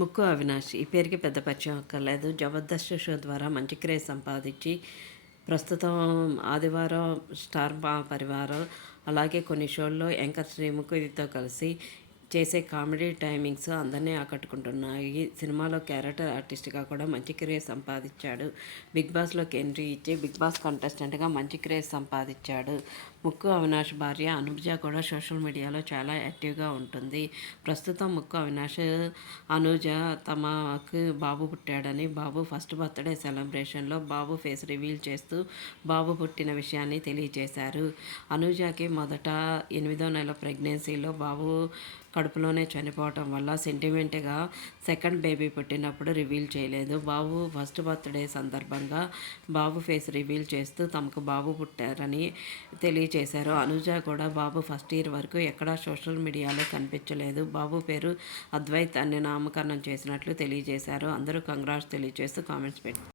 ముక్కు అవినాష్ ఈ పేరుకి పెద్ద పరిచయం అక్కర్లేదు. జబర్దస్త్ షో ద్వారా మంచి క్రేజ్ సంపాదించి ప్రస్తుతం ఆదివారం స్టార్ మా పరివారం అలాగే కొన్ని షోల్లో యాంకర్ శ్రీముఖితో కలిసి చేసే కామెడీ టైమింగ్స్ అందరినీ ఆకట్టుకుంటున్నాయి. సినిమాలో క్యారెక్టర్ ఆర్టిస్ట్గా కూడా మంచి క్రేజ్ సంపాదించాడు. బిగ్ బాస్లోకి ఎంట్రీ ఇచ్చి బిగ్ బాస్ కంటెస్టెంట్గా మంచి క్రేజ్ సంపాదించాడు. ముక్కు అవినాష్ భార్య అనుజ కూడా సోషల్ మీడియాలో చాలా యాక్టివ్గా ఉంటుంది. ప్రస్తుతం ముక్కు అవినాష్ అనుజ తమకు బాబు పుట్టాడని, బాబు ఫస్ట్ బర్త్డే సెలబ్రేషన్లో బాబు ఫేస్ రివీల్ చేస్తూ బాబు పుట్టిన విషయాన్ని తెలియజేశారు. అనుజకి మొదట 8వ నెల ప్రెగ్నెన్సీలో బాబు కడుపులోనే చనిపోవటం వల్ల సెంటిమెంట్గా సెకండ్ బేబీ పుట్టినప్పుడు రివీల్ చేయలేదు. బాబు ఫస్ట్ బర్త్డే సందర్భంగా బాబు ఫేస్ రివీల్ చేస్తూ తమకు బాబు పుట్టారని తెలియజేశారు. అనుజ కూడా బాబు ఫస్ట్ ఇయర్ వరకు ఎక్కడా సోషల్ మీడియాలో కనిపించలేదు. బాబు పేరు అద్వైత్ అని నామకరణం చేసినట్లు తెలియజేశారు. అందరూ కంగ్రాట్స్ తెలియజేస్తూ కామెంట్స్ పెట్టారు.